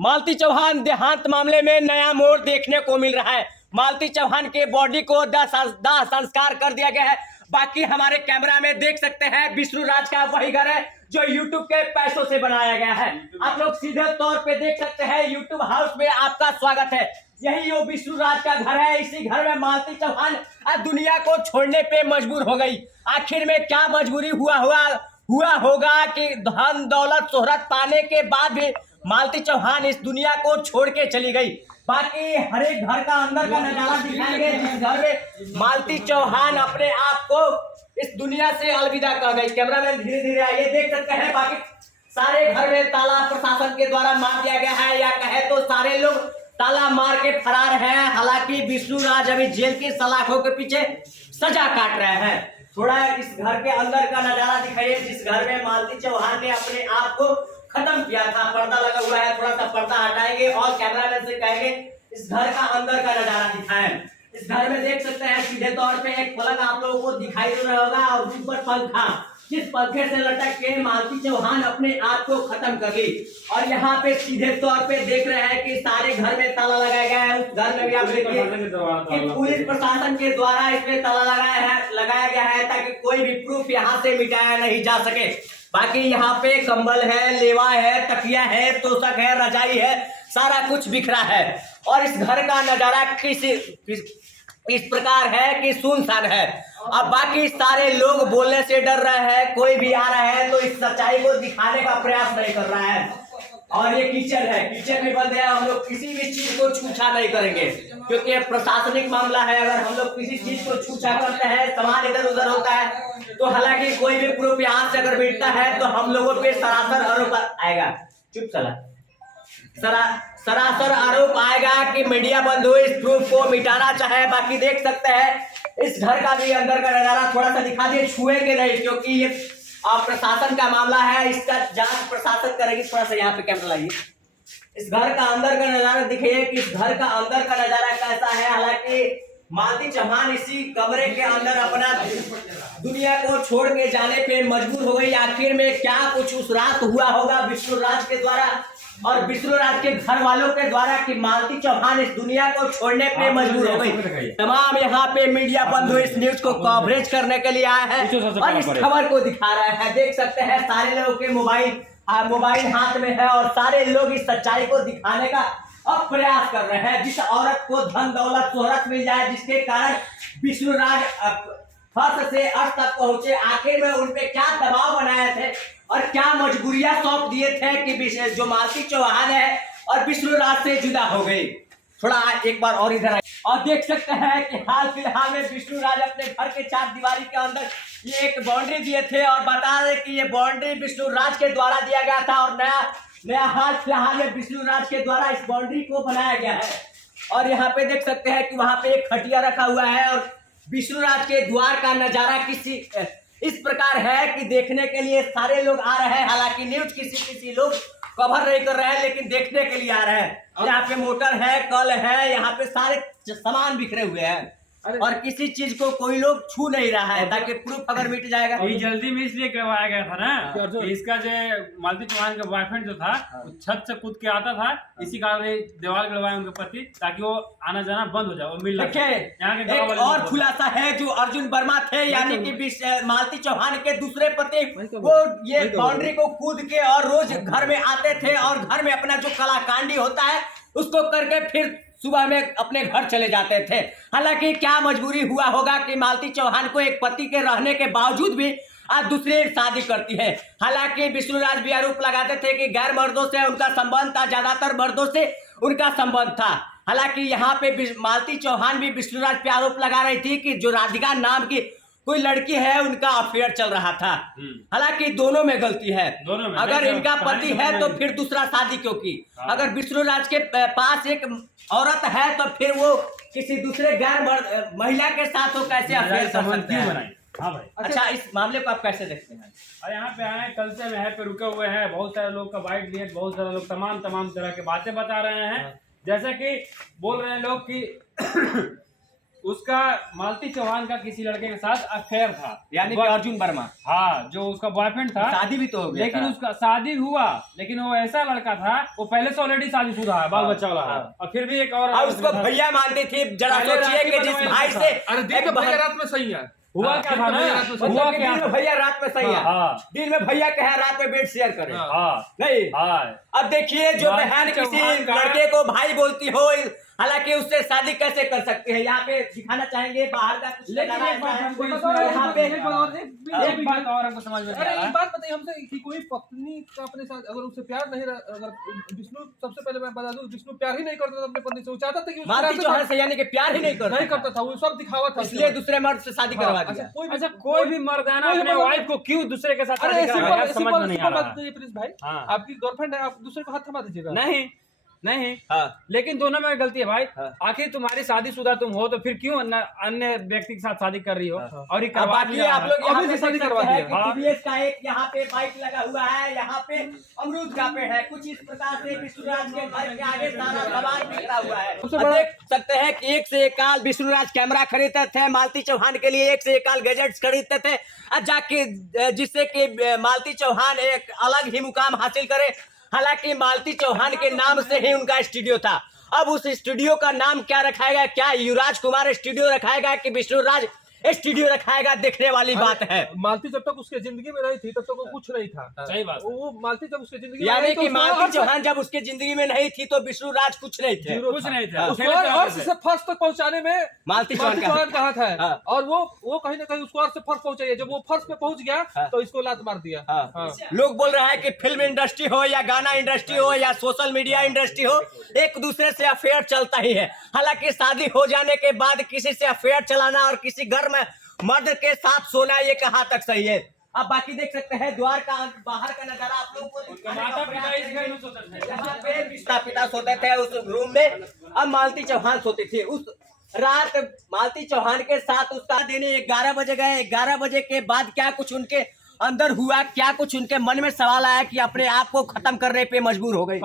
मालती चौहान देहांत मामले में नया मोड़ देखने को मिल रहा है। मालती चौहान के बॉडी को दाह संस्कार कर दिया गया है। बाकी हमारे कैमरा में देख सकते हैं विष्णु राज का वही घर है जो यूट्यूब के पैसों से बनाया गया है। आप लोग सीधे तौर पे देख सकते हैं यूट्यूब हाउस में आपका स्वागत है। यही वो विष्णु राज का घर है। इसी घर में मालती चौहान दुनिया को छोड़ने पे मजबूर हो गई। आखिर में क्या मजबूरी हुआ होगा कि धन दौलत शोहरत पाने के बाद भी मालती चौहान इस दुनिया को छोड़ के चली गई। बाकी हर एक घर का अंदर का नजारा दिखाएंगे जिस घर में मालती चौहान अपने आप को इस दुनिया से अलविदा कर गई। कैमरामैन धीरे धीरे आइए, देख सकते हैं बाकी सारे घर में ताला प्रशासन के द्वारा मार दिया गया है, या कहे तो सारे लोग ताला मार के फरार हैं। हालांकि विष्णु राज अभी जेल की सलाखों के पीछे सजा काट रहे हैं। थोड़ा इस घर के अंदर का नजारा दिखाइए जिस घर में मालती चौहान ने अपने आप को खत्म किया था। पर्दा लगा हुआ है, थोड़ा सा पर्दा हटाएंगे और कैमरामैन से कहेंगे इस घर का अंदर का नजारा दिखाएं। इस घर में देख सकते हैं सीधे तौर पे एक पलंग आप लोगों को दिखाई दे रहा होगा और ऊपर पंखा, जिस पंखे से लटक के मालती चौहान अपने आप को खत्म कर ली। और यहाँ पे सीधे तौर पे देख रहे हैं कि सारे घर में ताला लगाया गया है। उस घर में भी आप देखिए कि पुलिस प्रशासन के द्वारा इसमें ताला लगाया गया है ताकि कोई भी प्रूफ यहाँ से मिटाया नहीं जा सके। बाकी यहाँ पे कंबल है, लेवा है, तकिया है, तोशक है, रजाई है, सारा कुछ बिखरा है। और इस घर का नजारा इस प्रकार है कि सुनसान है। अब बाकी सारे लोग बोलने से डर रहे हैं, कोई भी आ रहा है तो इस सच्चाई को दिखाने का प्रयास नहीं कर रहा है। और ये किचन है, किचन में बंद है। हम लोग किसी भी चीज को छूछा नहीं करेंगे क्योंकि प्रशासनिक मामला है। अगर हम लोग किसी चीज को छूछा करते हैं, सामान इधर उधर होता है तो हालांकि कोई भी प्रूफ यहाँ से अगर मिटता है तो हम लोगों पे सरासर आरोप आएगा। चुप चला, सरासर आरोप आएगा कि मीडिया बंधु इस प्रूफ को मिटाना चाहे। बाकी देख सकते हैं इस घर का भी अंदर का नजारा थोड़ा सा दिखा दिए, छुएंगे नहीं क्योंकि ये प्रशासन का मामला है, इसका जांच प्रशासन करेगी। थोड़ा सा यहाँ पे कैमरा लाइए, इस घर का अंदर का नजारा दिखाइए कि इस घर का अंदर का नजारा कैसा है। हालांकि मालती चौहान इसी कमरे के अंदर अपना दुनिया को छोड़ के जाने पे मजबूर हो गई। आखिर में क्या कुछ उस रात हुआ होगा विष्णु राज के द्वारा और विष्णु राज के घर वालों के द्वारा कि मालती चौहान इस दुनिया को छोड़ने पे मजबूर हो गई। तमाम यहाँ पे मीडिया बंधु इस न्यूज को कवरेज करने के लिए आए हैं और इस खबर को दिखा रहे हैं। देख सकते हैं सारे लोगों के मोबाइल हाथ में है और सारे लोग इस सच्चाई को दिखाने का अब प्रयास कर रहे हैं। जिस औरत को धन दौलत शोहरत मिल जाए, जिसके कारण विष्णु राज फर्स्ट से अर्थ तक पहुंचे, आखिर में उनपे क्या दबाव बनाए थे और क्या मजबूरियां सौंप दिए थे कि जो मालती चौहान है और विष्णु राज से जुदा हो गई। थोड़ा एक बार और इधर आए और देख सकते हैं कि हाल फिलहाल में विष्णु राज अपने घर के चार दीवारी के अंदर ये एक बाउंड्री दिए थे और बता रहे कि ये बाउंड्री विष्णु राज के द्वारा दिया गया था और नया हाल फिलहाल में विष्णु राज के द्वारा इस बाउंड्री को बनाया गया है। और यहाँ पे देख सकते हैं कि वहां पे एक खटिया रखा हुआ है और विष्णु राज के द्वार का नजारा इस प्रकार है कि देखने के लिए सारे लोग आ रहे हैं। हालांकि न्यूज किसी लोग कवर नहीं कर रहे हैं लेकिन देखने के लिए आ रहे हैं। यहाँ पे मोटर है, कल है, यहाँ पे सारे सामान बिखरे हुए हैं और किसी चीज को कोई लोग छू नहीं रहा है ताकि प्रूफ अगर मिट जाएगा। ये जल्दी में इसलिए करवाया गया था ना कि इसका जो मालती चौहान का बॉयफ्रेंड जो था छत से कूद के आता था, इसी कारण दीवार गड़वाए उनके पति ताकि वो आना जाना बंद हो जाए, वो मिल एक और खुलासा है जो अर्जुन वर्मा थे यानी कि मालती चौहान के दूसरे पति, वो ये बाउंड्री को कूद के और रोज घर में आते थे और घर में अपना जो कलाकांडी होता है उसको करके फिर सुबह में अपने घर चले जाते थे। हालांकि क्या मजबूरी हुआ होगा कि मालती चौहान को एक पति के रहने के बावजूद भी आज दूसरी शादी करती है। हालांकि विष्णु राज भी आरोप लगाते थे कि गैर मर्दों से उनका संबंध था, ज्यादातर मर्दों से उनका संबंध था। हालांकि यहाँ पे मालती चौहान भी विष्णु राज पे आरोप लगा रही थी कि जो राधिका नाम की कोई लड़की है उनका अफेयर चल रहा था। हालांकि दोनों में गलती है, अगर इनका पति है तो फिर दूसरा शादी क्यों की? अगर विष्णु राज के पास एक औरत है तो फिर वो किसी दूसरे गैर महिला के साथ वो कैसे अफेयर कर सकते हैं? हाँ भाई। अच्छा, इस मामले को आप कैसे देखते हैं? और यहाँ पे आए कल से यहाँ पे रुके हुए हैं, बहुत सारे लोग का बाइट लिए, बहुत सारे लोग तमाम तरह की बातें बता रहे हैं। जैसे कि बोल रहे हैं लोग कि उसका मालती चौहान का किसी लड़के के साथ अफेयर था, यानी कि अर्जुन वर्मा। हाँ, जो उसका बॉयफ्रेंड था। शादी भी तो हो गया लेकिन था। उसका शादी हुआ, लेकिन वो ऐसा लड़का था, वो पहले से ऑलरेडी शादीशुदा है, बाल बच्चा वाला है, और फिर भी एक और उसको भैया मानती थी। जरा सोचिए कि जिस भाई से अरे दिन में भैया रात में सही है। हुआ क्या था ना, हुआ क्या दिन में भैया रात में सही है। हाँ। दिन में भैया कहे रात में बेड शेयर करे। हाँ नहीं, हाँ। अब देखिए जो मालती बहन किसी चौहान का- लड़के को भाई बोलती हो, हालांकि उससे शादी कैसे कर सकते हैं। यहाँ पे दिखाना चाहेंगे बाहर का कुछ लेकिन नजारा एक बात ऐसा है। हमको यहाँ पे एक बात और हमको समझ में नहीं अरे आ रहा एक है। बात बताइए हमसे कि कोई पत्नी का अपने साथ अगर उससे प्यार नहीं अगर विष्णु, सबसे पहले मैं बता दूं, विष्णु प्यार ही नहीं करता था अपने पत्नी से। वो चाहता था कि उसके मालती साथ चौहान से यानी कि प्यार ही नहीं नहीं करता था, वो सब दिखावा था। इसलिए दूसरे मर्द से शादी करवा दिया। अच्छा, कोई भी मर्दाना अपने वाइफ को क्यों दूसरे के साथ अरे शादी कराएगा, यार, समझ में नहीं आ रहा बात है। है प्रिंस भाई, हाँ। आपकी गर्लफ्रेंड है, आप दूसरे को हाथ थमा दीजिएगा। नहीं नहीं, हाँ। लेकिन दोनों में गलती है भाई। हाँ। आखिर तुम्हारी शादीशुदा तुम हो तो फिर क्यों अन्य व्यक्ति के साथ शादी कर रही हो? हाँ। और ये अब करवा बाकी दिया आप लोग यहाँ अभी पे से शादी देख करवा सकते हैं दिया। कि हाँ। TVS का एक यहाँ पे बाइक लगा हुआ है, यहाँ पे अमरूद का पेड़ है। कुछ इस प्रकार से विष्णुराज के घर के आगे सारा सामान बिखरा हुआ है। सबसे और बड़ा- देख सकते हैं कि एक से एक काल विष्णुराज कैमरा खरीदते थे, मालती चौहान के लिए एक से एक काल गैजेट्स खरीदते थे, और जाके जिससे कि मालती चौहान एक अलग ही मुकाम हासिल करे। हालांकि मालती चौहान के नाम से ही उनका स्टूडियो था। अब उस स्टूडियो का नाम क्या रखाएगा, क्या युवराज कुमार स्टूडियो रखाएगा कि विष्णुराज स्टूडियो रखाएगा, देखने वाली बात है। मालती जब तक उसके जिंदगी में रही थी तब तक वो कुछ नहीं था। सही बात है। वो मालती जब उसके जिंदगी में यानी आई तो कि उसको मालती और से- चौहान जब उसके जिंदगी में नहीं थी तो विष्णुराज कुछ नहीं थे। कुछ नहीं था। हाँ। उसको खेले थे और से। से फर्स्ट तक पहुंचाने में मालती चौहान चौहान का हाथ है। हाँ। और वो कहीं ना कहीं उसको और से फर्स्ट पहुंचाइए। जब वो फर्स्ट पे पहुंच गया हाँ। तो इसको लात मार दिया। हाँ। हाँ। लोग बोल रहे हैं कि फिल्म इंडस्ट्री हो या गाना इंडस्ट्री हो या सोशल मीडिया इंडस्ट्री हो, एक दूसरे से अफेयर चलता ही है। हालांकि शादी हो जाने के बाद किसी से अफेयर चलाना और किसी घर में मर्द के साथ सोना, ये कहाँ तक सही है। अब बाकी देख सकते हैं द्वार का बाहर का नजारा आप लोगों को दिखाने का माता पिता प्रयास इस घर में सोते थे। यहाँ पे माता पिता सोते थे उस रूम में, अब मालती चौहान सोती थी। उस रात मालती चौहान के साथ उसका देने 11 बजे गए। 11 बजे के बाद क्या कुछ उनके अंदर हुआ, क्या कुछ उनके मन में सवाल आया कि अपने आप को खत्म करने पे मजबूर हो गई।